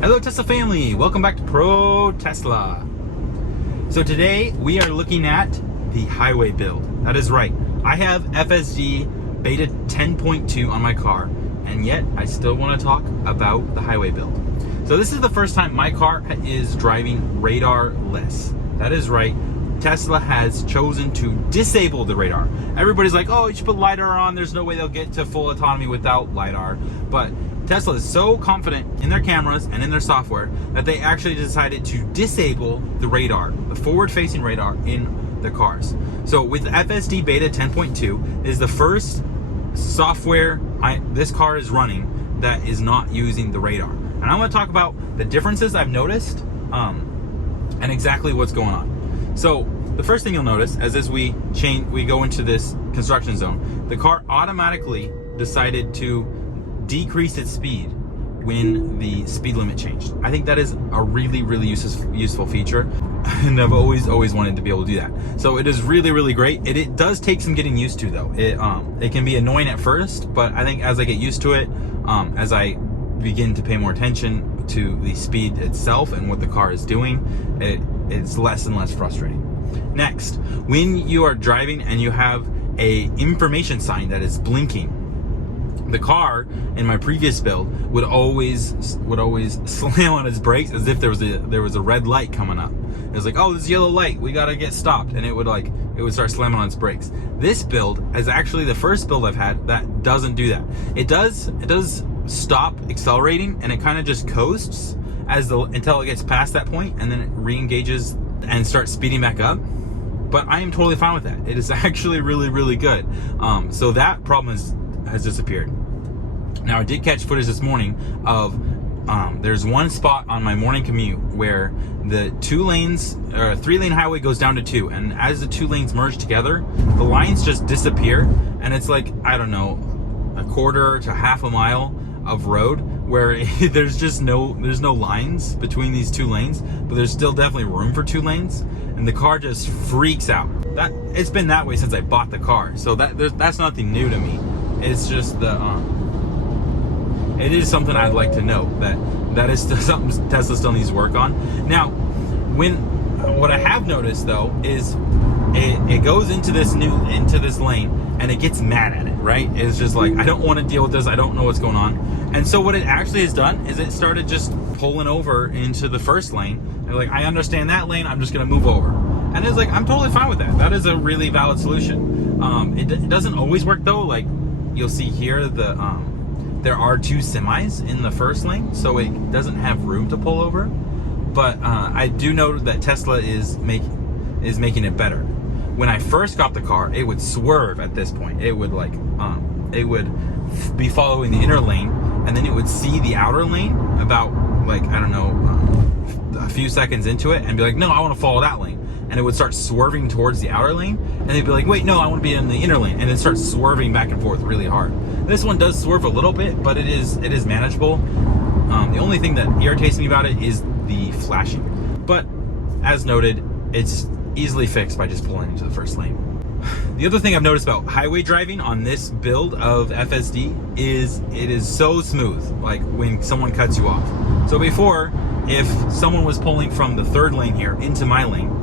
Hello Tesla family, welcome back to Pro Tesla. So today we are looking at the highway build. That is right, I have FSD beta 10.2 on my car, and yet I still want to talk about the highway build. So this is the first time my car is driving radarless. That is right, Tesla has chosen to disable the radar. Everybody's like, oh, you should put LiDAR on, there's no way they'll get to full autonomy without LiDAR. But Tesla is so confident in their cameras and in their software that they actually decided to disable the radar, the forward-facing radar in the cars. So with FSD beta 10.2 is the first software this car is running that is not using the radar. And I want to talk about the differences I've noticed and exactly what's going on. So the first thing you'll notice as we go into this construction zone, the car automatically decided to decrease its speed when the speed limit changed. I think that is a really useful feature, and I've always wanted to be able to do that. So it is really great. It does take some getting used to though. It can be annoying at first, but I think as I get used to it, as I begin to pay more attention to the speed itself and what the car is doing, it's less and less frustrating. Next, when you are driving and you have a information sign that is blinking, the car in my previous build would always slam on its brakes as if there was a red light coming up. It was like, oh, this yellow light, we gotta get stopped, and it would start slamming on its brakes. This build is actually the first build I've had that doesn't do that. It does stop accelerating, and it kind of just coasts until it gets past that point, and then it re-engages and starts speeding back up. But I am totally fine with that. It is actually really good. So that problem has disappeared. Now I did catch footage this morning of there's one spot on my morning commute where the 3-lane highway goes down to 2, and as the 2 lanes merge together, the lines just disappear, and it's like, I don't know, a quarter to half a mile of road where there's no lines between these 2 lanes, but there's still definitely room for 2 lanes, and the car just freaks out. It's been that way since I bought the car, so that's nothing new to me. It's just it is something I'd like to note that is something Tesla still needs to work on. Now, what I have noticed though is it goes into this lane and it gets mad at it, right? It's just like, I don't want to deal with this. I don't know what's going on. And so what it actually has done is it started just pulling over into the first lane. And like, I understand that lane, I'm just going to move over. And it's like, I'm totally fine with that. That is a really valid solution. It doesn't always work though. Like, you'll see here there are 2 semis in the first lane, so it doesn't have room to pull over. But I do know that Tesla is making it better. When I first got the car, it would swerve at this point. It would it would be following the inner lane, and then it would see the outer lane about, like, I don't know, a few seconds into it, and be like, no, I want to follow that lane. And it would start swerving towards the outer lane, and they'd be like, wait, no, I want to be in the inner lane, and it starts swerving back and forth really hard. This one does swerve a little bit, but it is manageable. The only thing that irritates me about it is the flashing. But as noted, it's easily fixed by just pulling into the first lane. The other thing I've noticed about highway driving on this build of FSD is it is so smooth, like when someone cuts you off. So before, if someone was pulling from the 3rd lane here into my lane,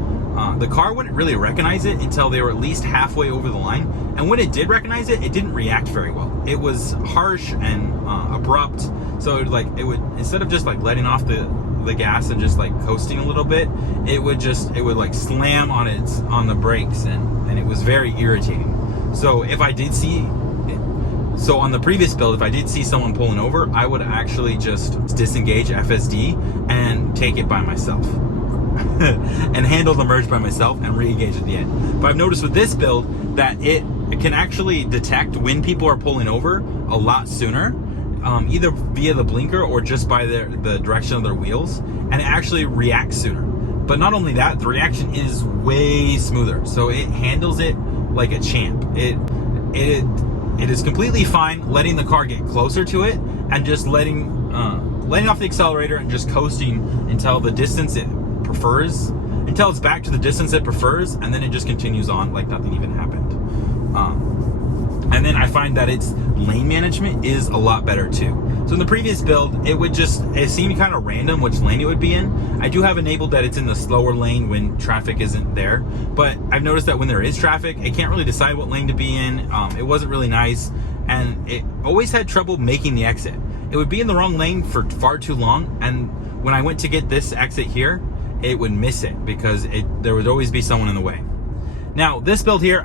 the car wouldn't really recognize it until they were at least halfway over the line. And when it did recognize it, it didn't react very well. It was harsh and abrupt. So it would instead of just like letting off the gas and just like coasting a little bit, it would like slam on the brakes, and it was very irritating. So if I did see on the previous build, if I did see someone pulling over, I would actually just disengage FSD and take it by myself. And handle the merge by myself and re-engage at the end. But I've noticed with this build that it can actually detect when people are pulling over a lot sooner, either via the blinker or just by the direction of their wheels, and it actually reacts sooner. But not only that, the reaction is way smoother, so it handles it like a champ. It is completely fine letting the car get closer to it and just letting off the accelerator and just coasting until the distance it prefers, until it's back to the distance it prefers, and then it just continues on like nothing even happened. And then I find that its lane management is a lot better too. So in the previous build, it seemed kind of random which lane it would be in. I do have enabled that it's in the slower lane when traffic isn't there, but I've noticed that when there is traffic, it can't really decide what lane to be in. It wasn't really nice, and it always had trouble making the exit. It would be in the wrong lane for far too long, and when I went to get this exit here, it would miss it because there would always be someone in the way. Now this build here,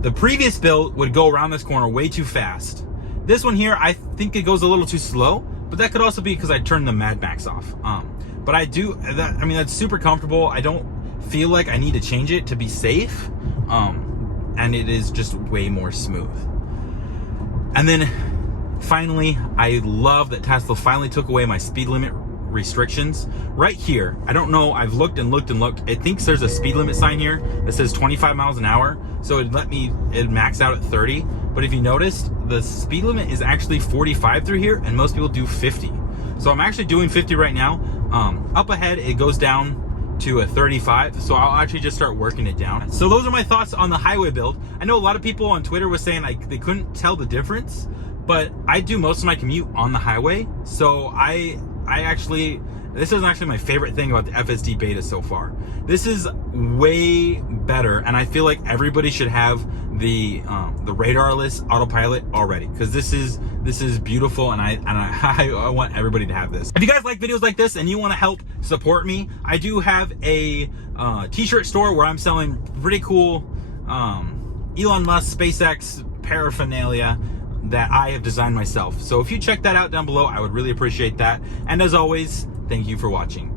the previous build would go around this corner way too fast. This one here, I think it goes a little too slow, but that could also be because I turned the Mad Max off. But that's super comfortable. I don't feel like I need to change it to be safe, and it is just way more smooth. And then finally, I love that Tesla finally took away my speed limit restrictions. Right here, I don't know, I've looked and looked and looked. It thinks there's a speed limit sign here that says 25 miles an hour, so it max out at 30. But if you noticed, the speed limit is actually 45 through here, and most people do 50. So I'm actually doing 50 right now. Up ahead, it goes down to a 35, so I'll actually just start working it down. So those are my thoughts on the highway build. I know a lot of people on Twitter was saying like they couldn't tell the difference, but I do most of my commute on the highway, so this is actually my favorite thing about the FSD beta so far. This is way better, and I feel like everybody should have the radarless autopilot already, because this is beautiful, and I want everybody to have this. If you guys like videos like this and you want to help support me, I do have a t-shirt store where I'm selling pretty cool Elon Musk SpaceX paraphernalia that I have designed myself. So if you check that out down below, I would really appreciate that. And as always, thank you for watching.